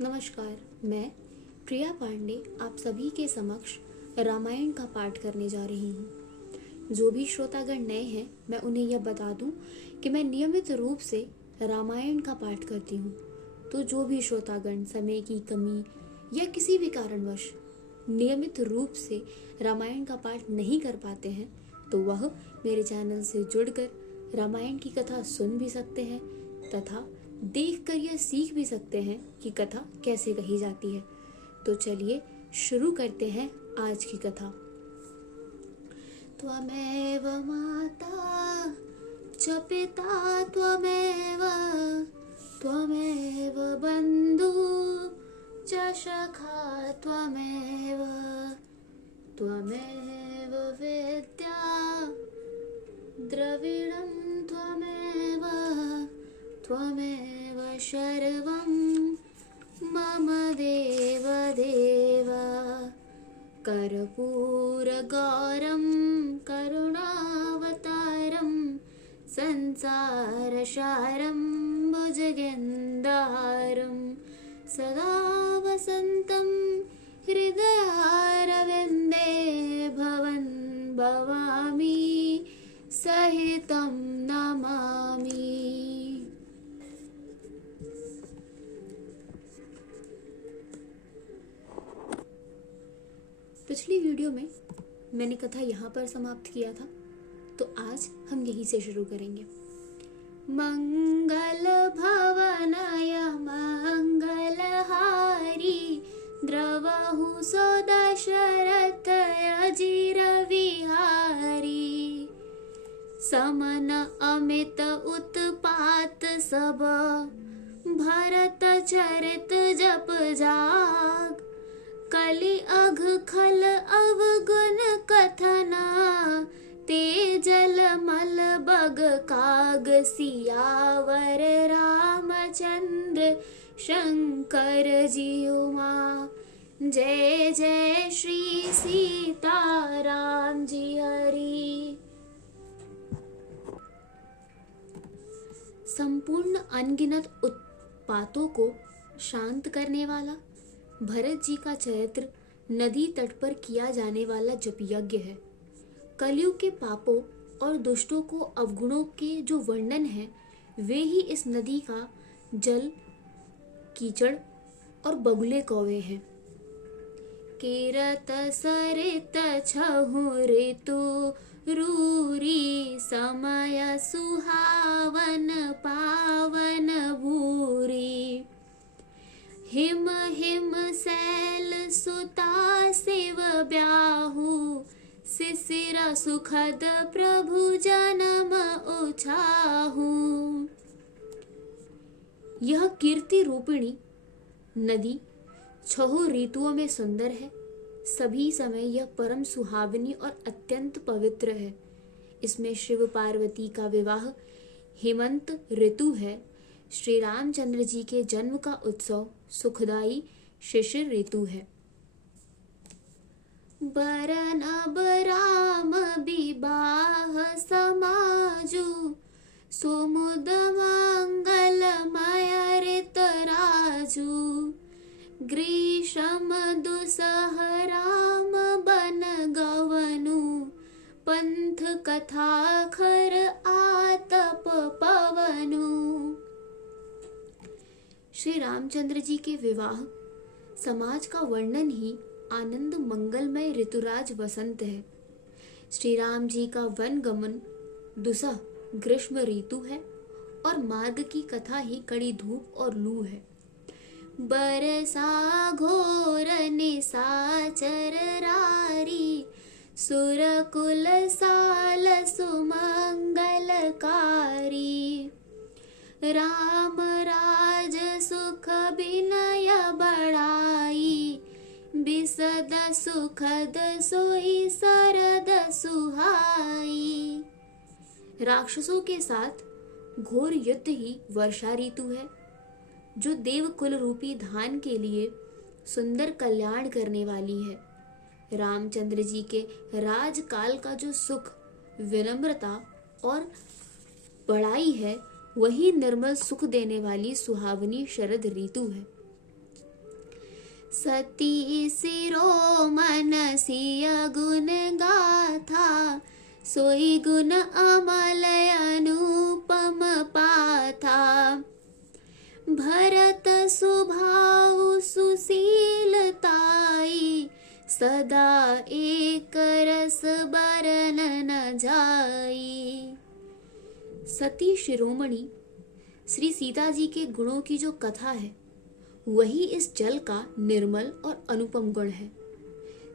नमस्कार, मैं प्रिया पांडे आप सभी के समक्ष रामायण का पाठ करने जा रही हूँ। जो भी श्रोतागण नए हैं, मैं उन्हें यह बता दूँ कि मैं नियमित रूप से रामायण का पाठ करती हूँ। तो जो भी श्रोतागण समय की कमी या किसी भी कारणवश नियमित रूप से रामायण का पाठ नहीं कर पाते हैं, तो वह मेरे चैनल से जुड़कर रामायण की कथा सुन भी सकते हैं तथा देखकर यह सीख भी सकते हैं कि कथा कैसे कही जाती है। तो चलिए शुरू करते हैं आज की कथा। त्वमेव माता च पिता त्वमेव त्वमेव बन्धु च सखा त्वमेव त्वमेव वेद्या द्रविणं त्वमेव त्वमेव सर्वं मम देव देव। कर्पूरगौरं करुणावतारं संसारसारं भुजगेन्द्रहारं सदा वसन्तं हृदयारविन्दे भवन् भवामि सहितं नमामि। पिछली वीडियो में मैंने कथा यहाँ पर समाप्त किया था, तो आज हम यहीं से शुरू करेंगे। मंगल भवनय मंगलहारी द्रवहु सो दशरथ अजिर विहारी। समन अमित उत्पात सब भरत चरित जप जाग। कलि अघ खल अवगुण कथना तेजल मल बग काग। सियावर रामचंद्र शंकर जी उमा। जय जय श्री सीताराम जी हरि। संपूर्ण अनगिनत उत्पातों को शांत करने वाला भरत जी का चरित्र नदी तट पर किया जाने वाला जप यज्ञ है। कलयुग के पापों और दुष्टों को अवगुणों के जो वर्णन है, वे ही इस नदी का जल, कीचड़ और बगुले कौवे हैं। केरत सरित छहु ऋतु रूरी। समय सुहावन पावन भूरी। हिम हिम सैल सुता शिव ब्याहु। शिशिर सुखद प्रभु जन्म उछाहु। यह कीर्ति रूपिणी नदी छहों ऋतुओं में सुंदर है। सभी समय यह परम सुहावनी और अत्यंत पवित्र है। इसमें शिव पार्वती का विवाह हेमंत ऋतु है। श्री रामचंद्र जी के जन्म का उत्सव सुखदाई शिशिर ऋतु है। बरन अब राम विवाह समाजु। सुमुद मंगलमय ऋत राजु। ग्रीष्म दुसह राम बन गवनु। पंथ कथा खर आतप पवनु। श्री रामचंद्र जी के विवाह समाज का वर्णन ही आनंद मंगलमय ऋतुराज वसंत है। श्री राम जी का वन गमन दुसह ग्रीष्म ऋतु है और मार्ग की कथा ही कड़ी धूप और लू है। बरसा घोर निशाचर रारी। सुर कुल साल सुमंगलकारी। राम राज सुख विनय बढ़ाई। बिसद सुखद सोई सरद सुहाई। राक्षसों के साथ घोर युद्ध ही वर्षा ऋतु है, जो देव कुल रूपी धान के लिए सुंदर कल्याण करने वाली है। रामचंद्र जी के राजकाल का जो सुख, विनम्रता और बड़ाई है, वही निर्मल सुख देने वाली सुहावनी शरद ऋतु है। सती सिरो मनसी गुण गाथा, सोई गुण अमल अनुपम पाथा। भरत सुभाव सुशीलताई, सदा एक रस बरन न जाई। सती शिरोमणि श्री सीता जी के गुणों की जो कथा है, वही इस जल का निर्मल और अनुपम गुण है।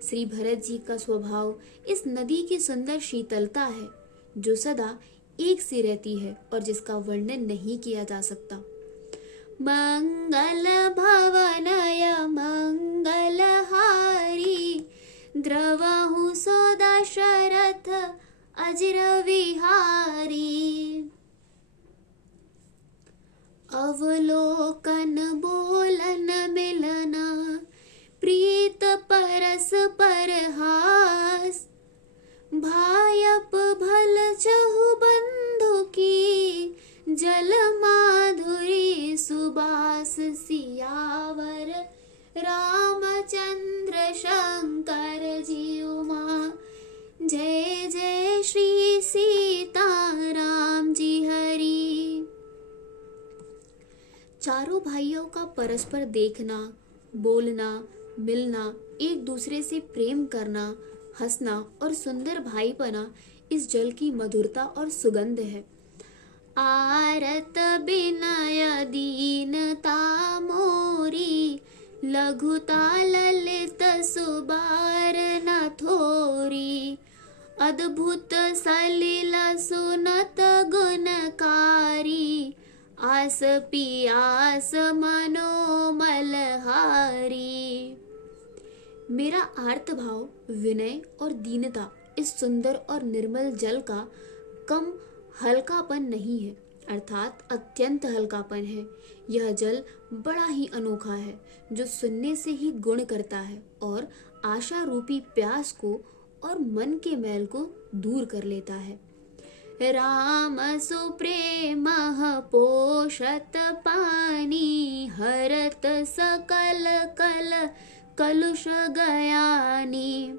श्री भरत जी का स्वभाव इस नदी की सुंदर शीतलता है, जो सदा एक सी रहती है और जिसका वर्णन नहीं किया जा सकता। मंगल भवनय मंगलहारी, द्रवहु सो दशरथ अजर विहारी। अवलोकन बोलन मिलना, प्रीत परस परहास। भायप भल चहु बंधु की, जल माधुरी सुबास सियावर। रामचंद्र शंकर जी उमा, जय जय श्री सीताराम जी हरि। चारों भाइयों का परस्पर देखना, बोलना, मिलना, एक दूसरे से प्रेम करना, हंसना और सुंदर भाईपना इस जल की मधुरता और सुगंध है। आरत बिनय दीनता मोरी, लघुता ललित सुबार न थोरी। अद्भुत सलिल सुनत गुणकारी, आस पियास मनोमलहारी। मेरा आर्त भाव, विनय और दीनता इस सुंदर और निर्मल जल का कम हल्कापन नहीं है, अर्थात अत्यंत हल्कापन है। यह जल बड़ा ही अनोखा है, जो सुनने से ही गुण करता है और आशा रूपी प्यास को और मन के मैल को दूर कर लेता है। राम सुप्रेम पोषत पानी, हरत सकल कल कलुष गयानी।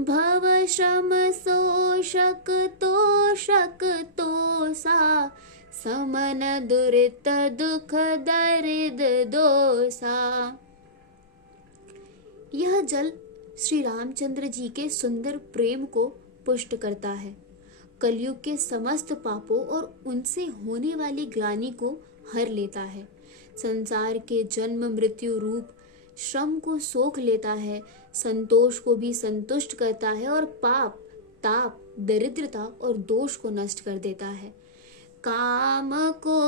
भव श्रम शोषक तोषक तोषा, समन दुरित दुख दरिद दोषा। यह जल श्री रामचंद्र जी के सुंदर प्रेम को पुष्ट करता है, कलयुग के समस्त पापों और उनसे होने वाली ग्लानि को हर लेता है, संसार के जन्म मृत्यु रूप श्रम को सोख लेता है, संतोष को भी संतुष्ट करता है और पाप, ताप, दरिद्रता और दोष को नष्ट कर देता है। काम को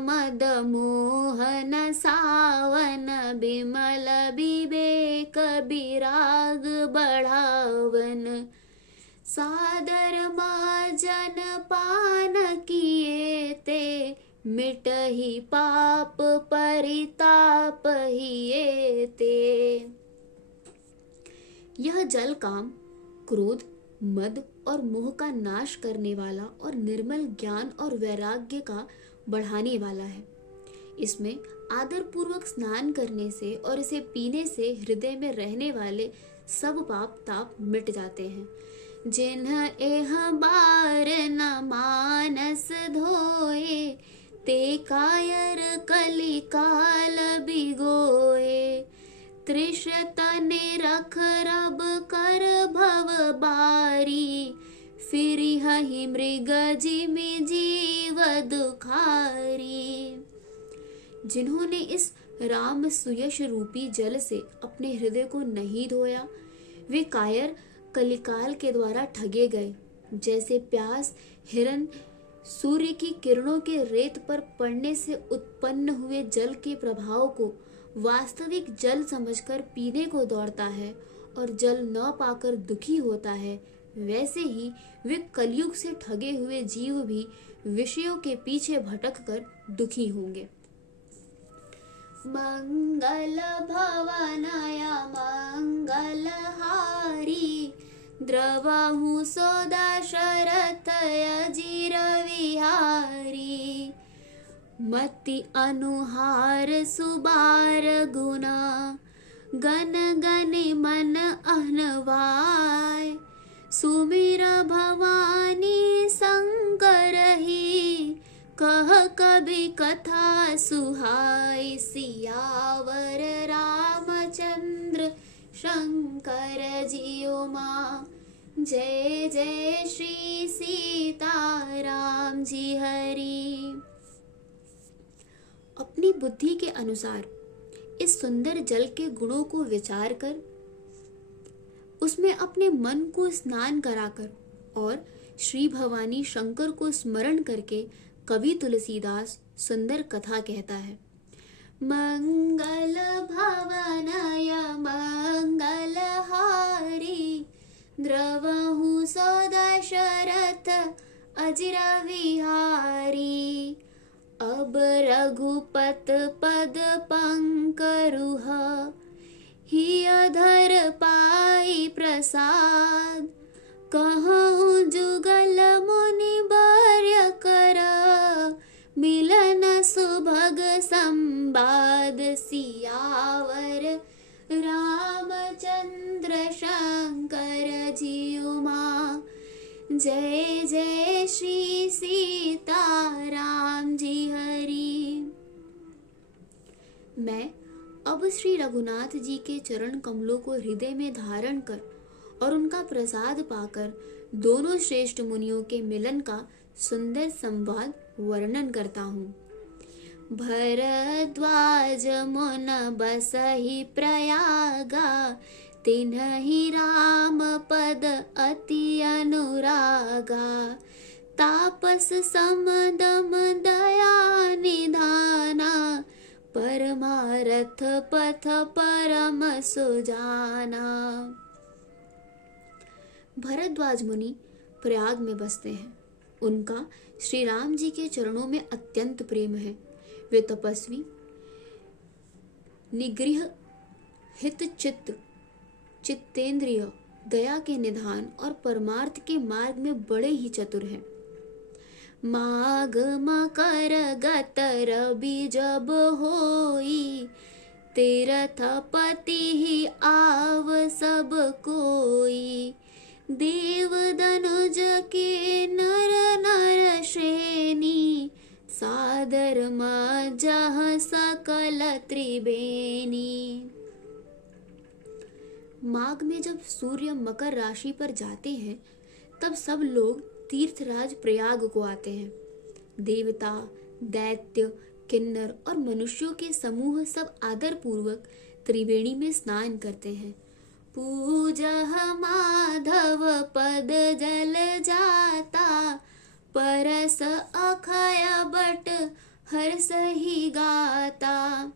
मद मोहन सावन, बिमल विवेक विराग बढ़ावन। सादर माजन पान किए ते, मिटहि पाप परिताप हिए ते। यह जल काम, क्रोध, मद और मोह का नाश करने वाला और निर्मल ज्ञान और वैराग्य का बढ़ाने वाला है। इसमें आदर पूर्वक स्नान करने से और इसे पीने से हृदय में रहने वाले सब पाप ताप मिट जाते हैं। जिन्ह एह बार न मानस धोए, ते कायर कलिकाल बिगोए। त्रिशत निरख रब कर भव बारी, फिरिहि मृग जिमि जीव दुखारी। जिन्होंने इस राम सुयश रूपी जल से अपने हृदय को नहीं धोया, वे कायर कलिकाल के द्वारा ठगे गए। जैसे प्यास हिरन सूर्य की किरणों के रेत पर पड़ने से उत्पन्न हुए जल के प्रभाव को वास्तविक जल समझकर पीने को दौड़ता है और जल न पाकर दुखी होता है, वैसे ही वे कलयुग से ठगे हुए जीव भी विषयों के पीछे भटककर दुखी होंगे। मंगल भवनय मंगलहारी, द्रवहु सो दशरथ अजिर विहारी। मति अनुहार सुबार गुना, गन गने मन अहनवाय, सुमिर भवानी शंकर ही, कह कभी कथा सुहाई, सियावर रामचंद्र शंकर जियो माँ। जय जय श्री सीताराम जी हरि। अपनी बुद्धि के अनुसार इस सुंदर जल के गुणों को विचार कर उसमें अपने मन को स्नान कराकर और श्री भवानी शंकर को स्मरण करके कवि तुलसीदास सुंदर कथा कहता है। मंगल भवनय मंगलहारी, द्रवहु सो दशरथ अजिर विहारी, अब रघुपत पद पंकरुह, ही अधर पाई प्रसाद, कहूँ जुगल मुनि वर्य कर, मिलन सुभग संवाद, सियावर रामचंद्र शंकर जियो माँ। जय जय श्री सीताराम जी हरि। मैं अब श्री रघुनाथ जी के चरण कमलों को हृदय में धारण कर और उनका प्रसाद पाकर दोनों श्रेष्ठ मुनियों के मिलन का सुंदर संवाद वर्णन करता हूँ। भरद्वाज मुन बसहि प्रयागा, तिन्हि राम पद अति अनुरागा, तापस समदम दया निधाना, परमारथ पथ परम सुजाना। भरद्वाज मुनि प्रयाग में बसते हैं। उनका श्री राम जी के चरणों में अत्यंत प्रेम है। वे तपस्वी, निगृह, हित चित्त, चित्तेंद्रिय, दया के निधान और परमार्थ के मार्ग में बड़े ही चतुर हैं। माघ मकर गतर भी जब होई, तीरथ पति ही आव सब कोई, देव दनुज के नर नर श्रेणी, सादर जह सकल त्रिवेणी। माघ में जब सूर्य मकर राशि पर जाते हैं तब सब लोग तीर्थराज प्रयाग को आते हैं। देवता, दैत्य, किन्नर और मनुष्यों के समूह सब आदर पूर्वक त्रिवेणी में स्नान करते हैं। पूजह माधव पद जल जाता, परस अखय बट हर्ष ही गाता,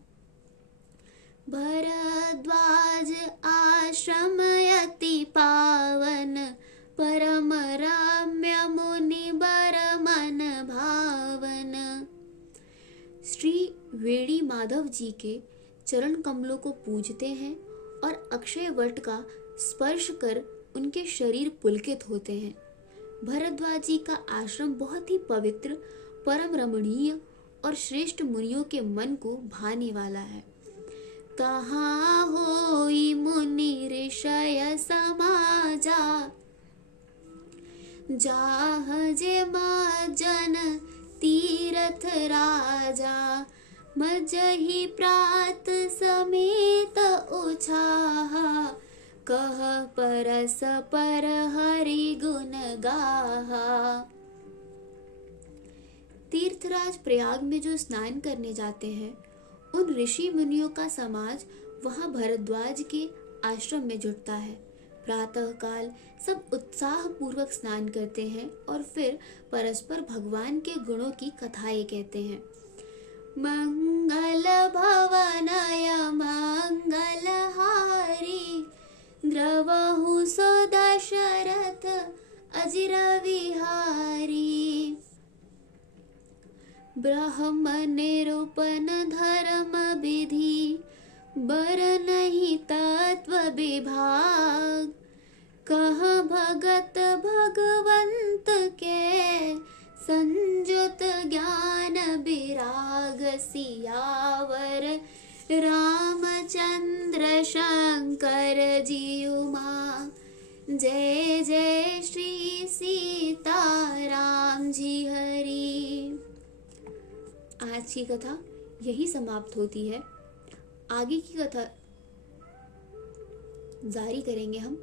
भरद्वाज आश्रम अति पावन, परम रम्य मुनि बर मन भावन। श्री वेणी माधव जी के चरण कमलों को पूजते हैं और अक्षय वट का स्पर्श कर उनके शरीर पुलकित होते हैं। भरद्वाज जी का आश्रम बहुत ही पवित्र, परम रमणीय और श्रेष्ठ मुनियों के मन को भाने वाला है। कहाँ होई मुनि ऋषय समाजा, जाह जे जन तीरथ राजा, मजहि प्रात समेत उछाहा, कह परस पर हरि गुण गाहा। तीर्थराज प्रयाग में जो स्नान करने जाते हैं उन ऋषि मुनियों का समाज वहां भरद्वाज के आश्रम में जुटता है। प्रातः काल सब उत्साह पूर्वक स्नान करते हैं और फिर परस्पर भगवान के गुणों की कथाएं कहते हैं। मंगल भवनय मंगलहारी, द्रवहु सो दशरथ अजिर विहारी, ब्रह्म निरूपण धर्म विधि, बर नहीं तत्व विभाग, कह भगत भगवंत के, संजुत ज्ञान विराग, सियावर रामचंद्र शंकर जी उमा, जय जय श्री सीताराम जी हरि। आज की कथा यही समाप्त होती है। आगे की कथा जारी करेंगे हम।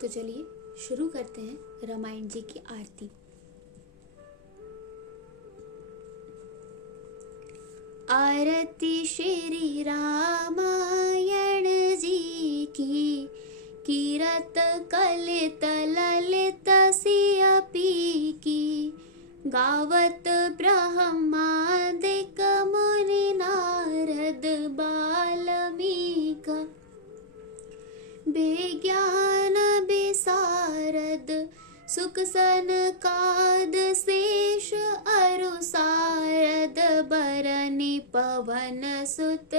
तो चलिए शुरू करते हैं रामायण जी की आरती। आरती श्री रामायण जी की, कीरत कलित ललित सियपी की, गावत ब्रह्मादिक मुनि नारद बाल्मीक, विज्ञान विशारद सुख सनकाद शेष अरु सारद बरनि पवन सुत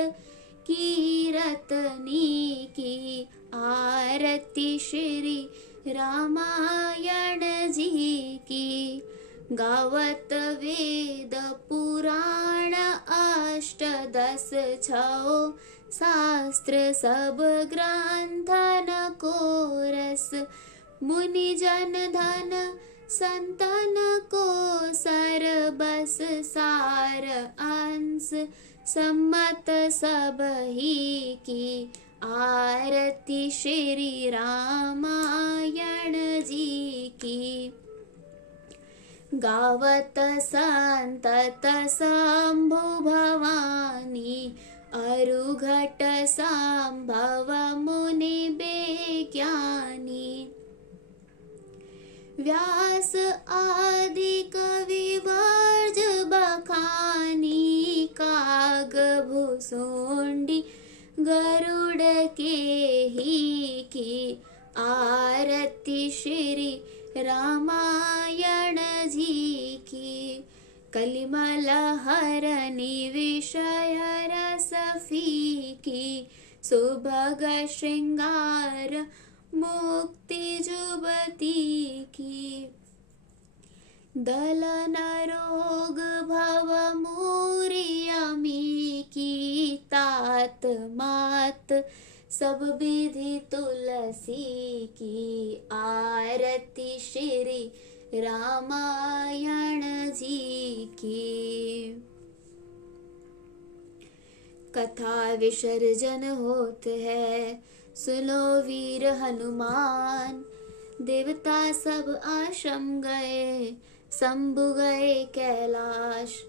कीरतनी की। आरती श्री रामायण जी की, गावत वेद पुराण अष्टदश छौ, शास्त्र सब ग्रंथन को रस, मुनि जन धन संतन को सरबस, सार अंश सम्मत सब ही की। आरती श्री रामायण जी की, गावत संतत शंभु भवानी, अरुघट संभव मुनि विज्ञानी, व्यास आदि कवि वर्ज बखानी, काग भुसुंडी गरुड़ के ही की। आरती श्री रामायण जी की, कलिमल हरनि विषय रस फीकी, सुभग श्रृंगार मुक्ति जुबती की। दलन रोग भव मूरियमी की, तात मात सब विधि तुलसी की। आरती श्री रामायण जी की। कथा विसर्जन होत है, सुनो वीर हनुमान, देवता सब आश्रम गए, शंभु गए कैलाश,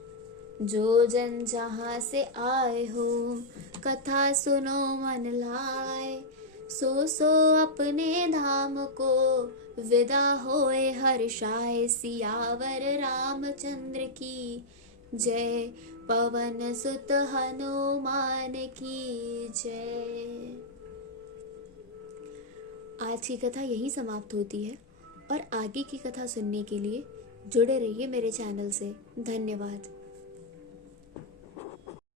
जो जन जहाँ से आए हो, कथा सुनो मन लाए, सो अपने धाम को विदा होए हर्षाए। सियावर रामचंद्र की जय, पवन सुत हनुमान की जय। आज की कथा यही समाप्त होती है और आगे की कथा सुनने के लिए जुड़े रहिए मेरे चैनल से। धन्यवाद।